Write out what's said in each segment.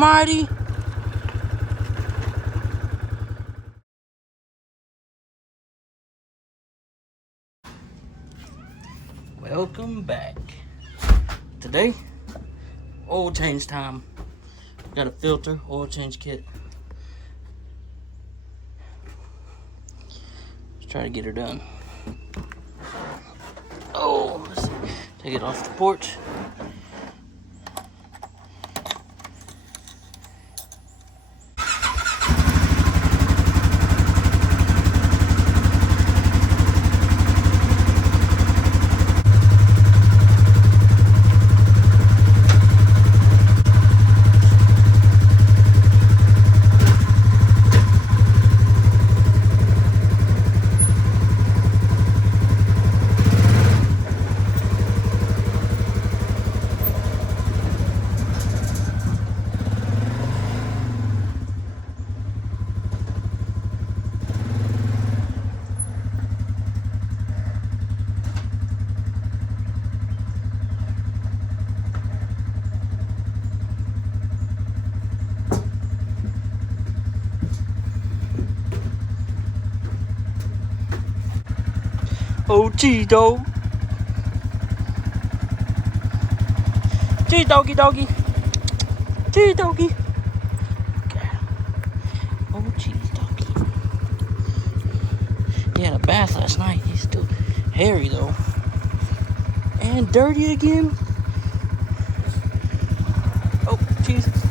almighty. Welcome back. Today, oil change time. Got a filter, oil change kit. Let's try to get her done. Oh, let's see. Take it off the porch. Oh, gee, dog. Gee, doggy, doggy. Gee, doggy. Oh, geez, doggy. He had a bath last night. He's still hairy, though. And dirty again. Oh, Jesus.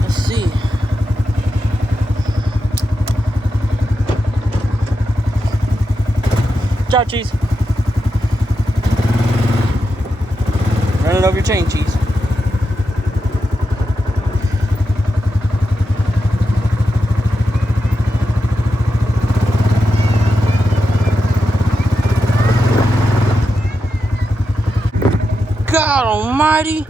Let's see. Ciao, Cheese. Running over your chain, Cheese. God almighty.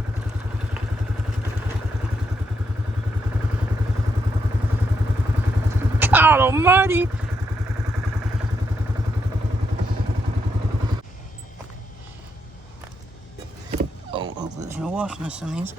God almighty. Oh, hopefully there's no washness in these.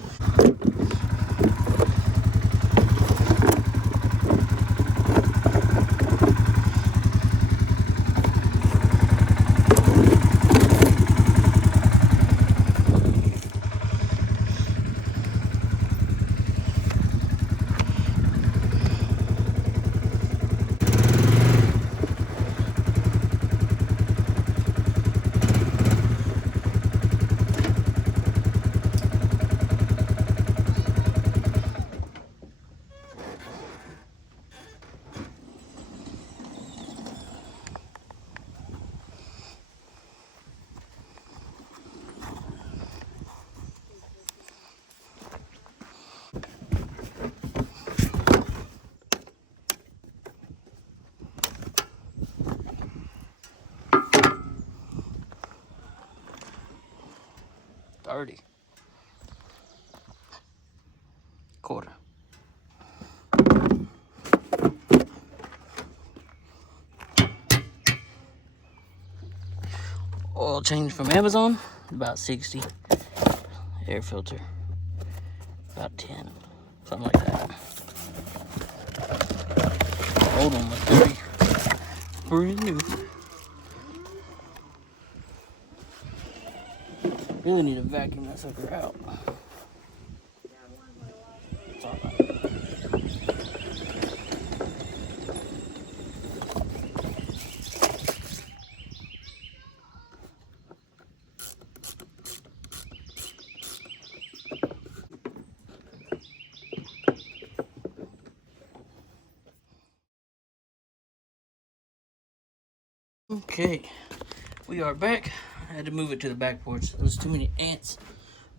Dirty. Quarter. Oil change from Amazon, about 60. Air filter, about 10. Something like that. Old one was dirty. Brand new. Really need to vacuum that sucker out. It's all right. Okay, we are back. I had to move it to the back porch. There's too many ants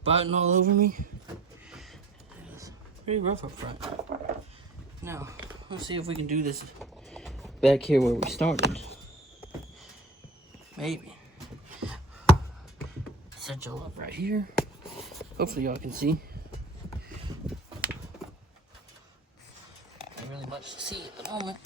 biting all over me. It's pretty rough up front. Now, let's see if we can do this back here where we started. Maybe. Set y'all up right here. Hopefully y'all can see. Not really much to see at the moment.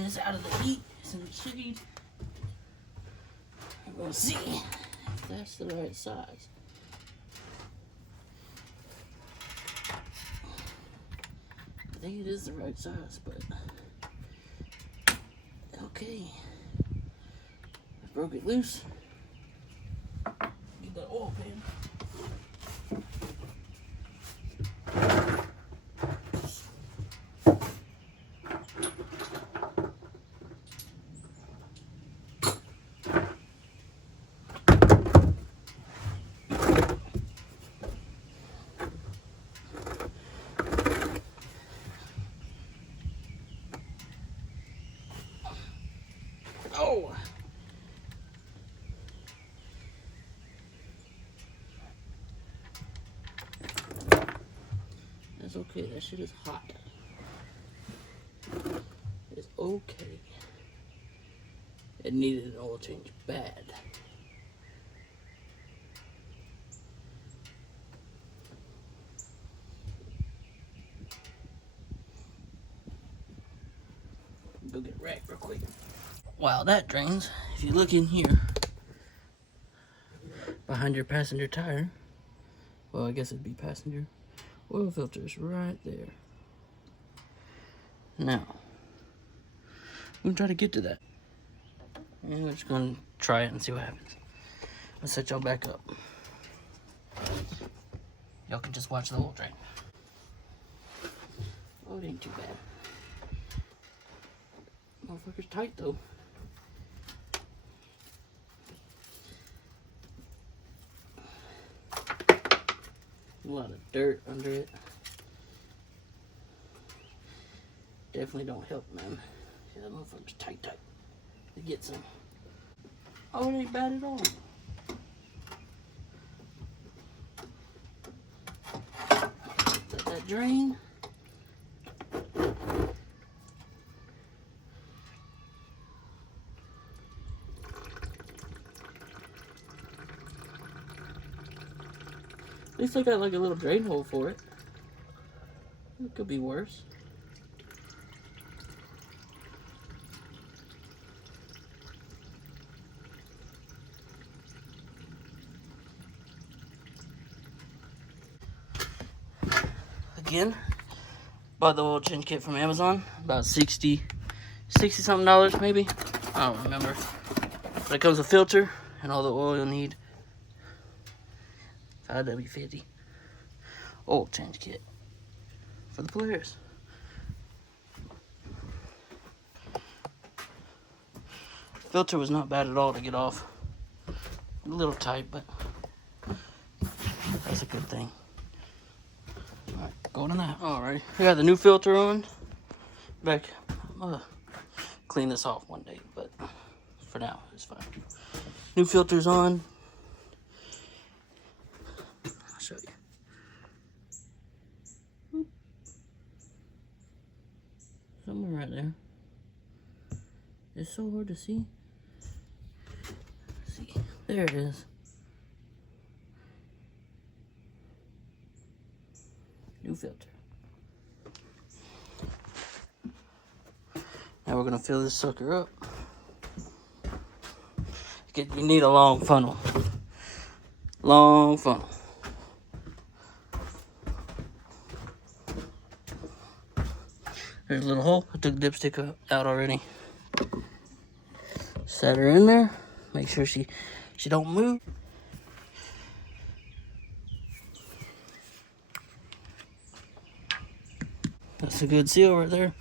and it's out of the heat. It's in the shade. We're gonna see if that's the right size. I think it is the right size, but okay. I broke it loose. Get that oil pan. Oh! That's okay, that shit is hot. It's okay. It needed an oil change bad. Go get a rag real quick. While that drains, if you look in here, behind your passenger tire, well, I guess it'd be passenger, oil filter's right there. Now, we're gonna try to get to that. And we're just gonna try it and see what happens. I'll set y'all back up. Y'all can just watch the oil drain. Oh, it ain't too bad. Motherfucker's tight though. A lot of dirt under it. Definitely don't help, man. Yeah, that motherfucker's tight. To get some. Oh, it ain't bad at all. Let that drain. At least I got like a little drain hole for it. It could be worse. Again, bought the oil change kit from Amazon, about 60 something dollars maybe. I don't remember. But it comes with a filter and all the oil you'll need. 5W50 oil change kit for the Polaris. Filter was not bad at all to get off. A little tight, but that's a good thing. Alright, going on that. Alright, we got the new filter on. Back, I'm gonna clean this off one day, but for now, it's fine. New filter's on. I'll show you. Somewhere right there. It's so hard to see. Let's see, there it is. New filter. Now we're gonna fill this sucker up. You need a long funnel. Long funnel. There's a little hole. I took the dipstick out already. Set her in there. Make sure she don't move. That's a good seal right there.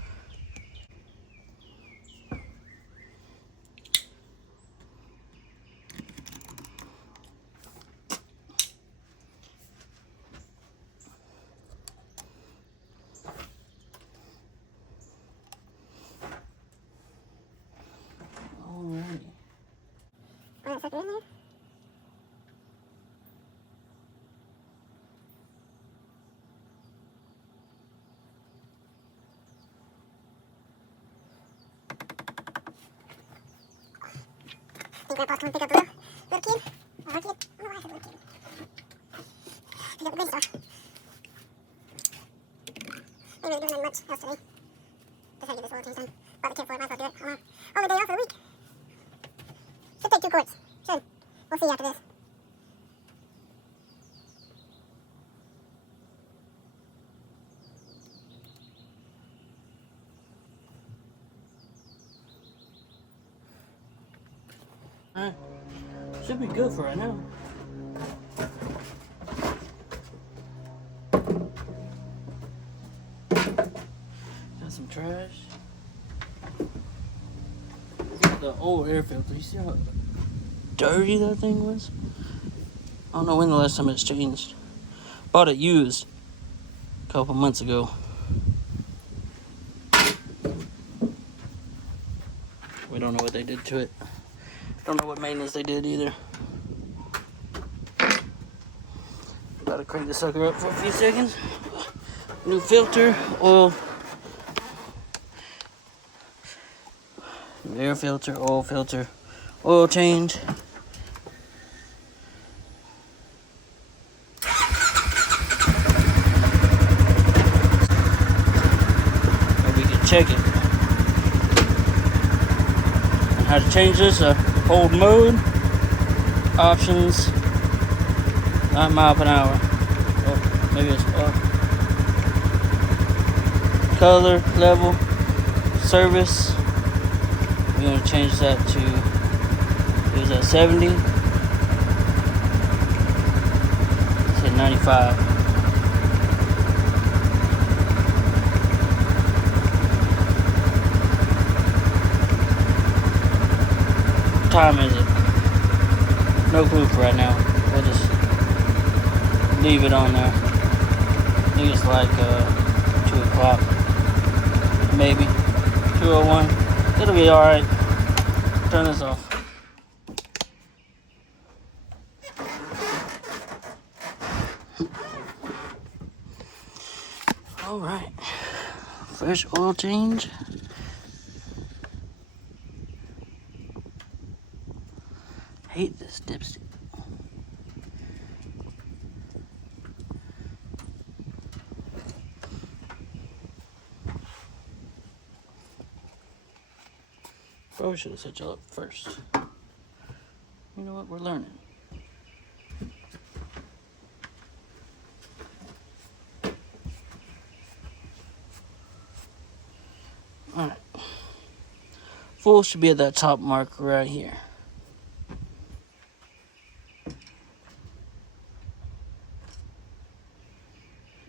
Alrighty. Want to suck it in there? Think Grandpa's coming to pick up the little kid? Or her kid? I don't know why I said little kid. Pick up the big stuff. Ain't really doing that much else today. Just had to get this oil change done. bought the kit for it. Might as well do it. Only day off of the week. Should take 2 quarts. Should. We'll see after this. Alright. Should be good for right now. Got some trash. The old air filter. You see how dirty that thing was? I don't know when the last time it's changed. Bought it used a couple months ago. We don't know what they did to it. Don't know what maintenance they did either. Gotta crank the sucker up for a few seconds. New filter, oil. New air filter, oil change. And we can check it. And how to change this, hold mode, options, 9 miles per hour. Oh, maybe it's up. Color, level, service. We're going to change that to, it was at 70. It's at 95. What time is it? No clue for right now. We'll just leave it on there. I think it's like 2 o'clock. Maybe 2:01. It'll be alright. Turn this off. Alright. Fresh oil change. Hate this dipstick. Probably should have set y'all up first. You know what? We're learning. Alright. Full should be at that top mark right here.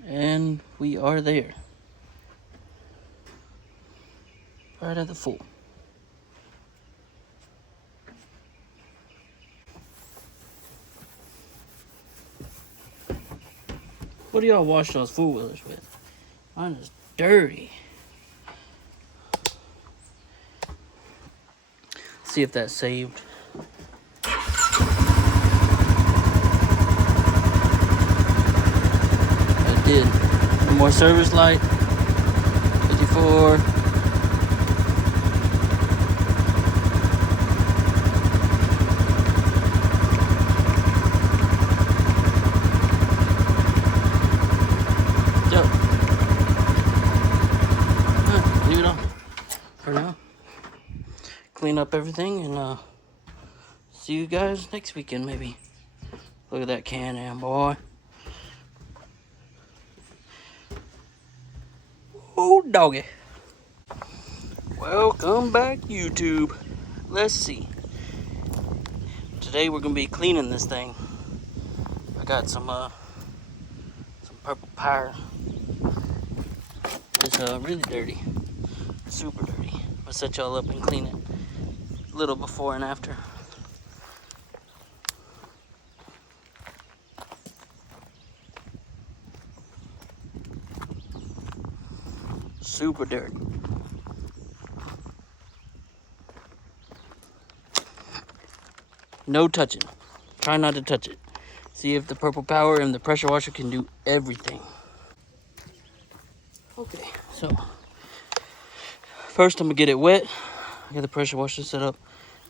And we are there. Right at the full. What do y'all wash those four-wheelers with? Mine is dirty. See if that's saved. It did. One more service light. 54. Leave it on for now. Clean up everything and see you guys next weekend maybe. Look at that Can-Am, boy. Oh, doggy. Welcome back, YouTube. Let's see. Today we're gonna be cleaning this thing. I got some purple power. It's really dirty, super dirty. I'll set y'all up and clean it a little before and after. Super dirty. No touching. Try not to touch it. See if the purple power and the pressure washer can do everything. Okay, so first I'm gonna get it wet. I got the pressure washer set up.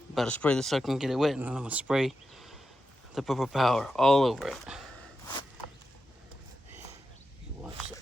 About to spray the sucker and get it wet, and then I'm gonna spray the purple power all over it. Watch that.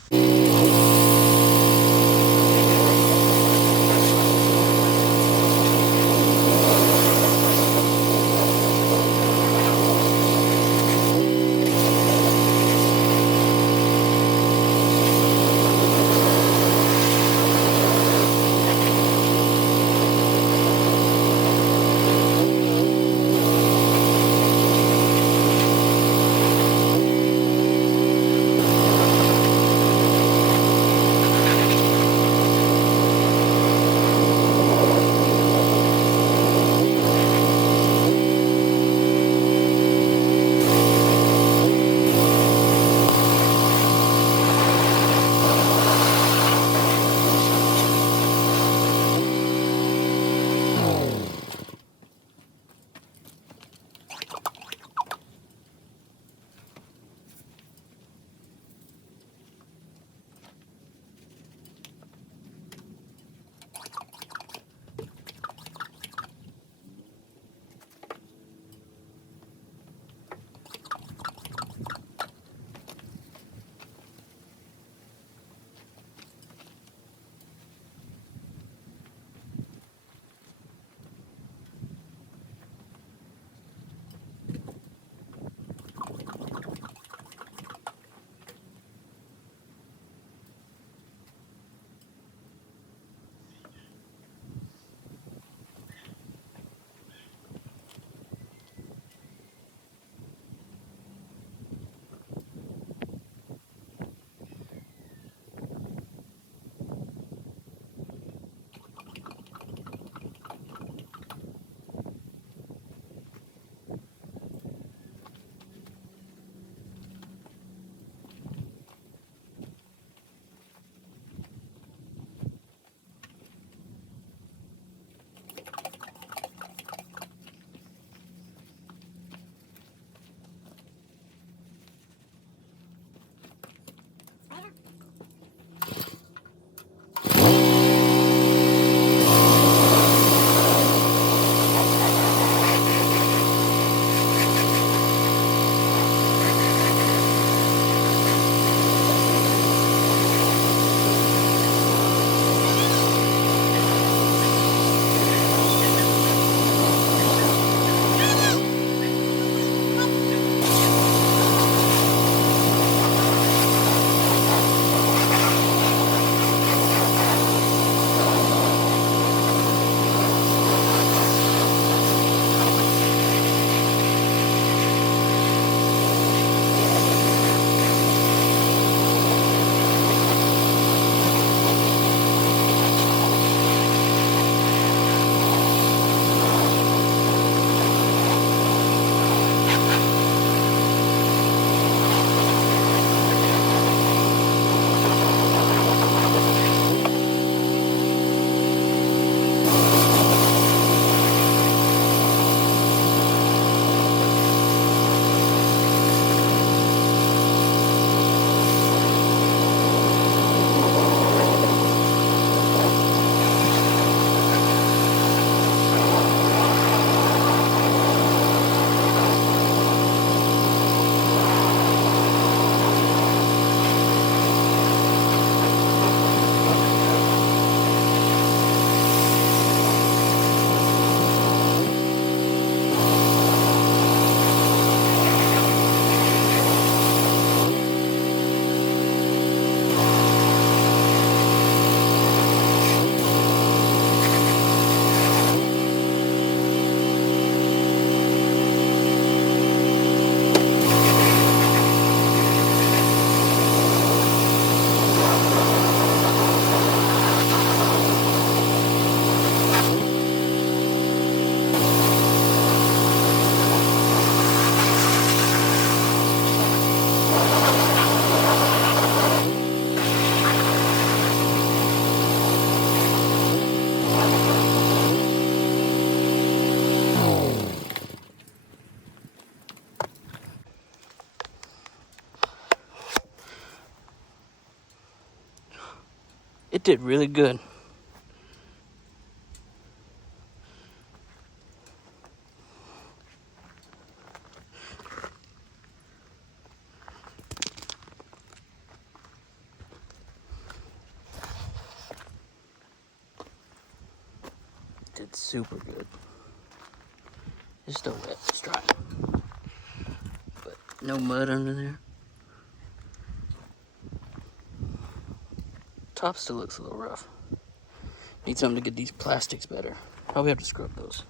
It did really good. Did super good. It's still wet, it's dry. But no mud under there. Top still looks a little rough. Need something to get these plastics better. Probably have to scrub those.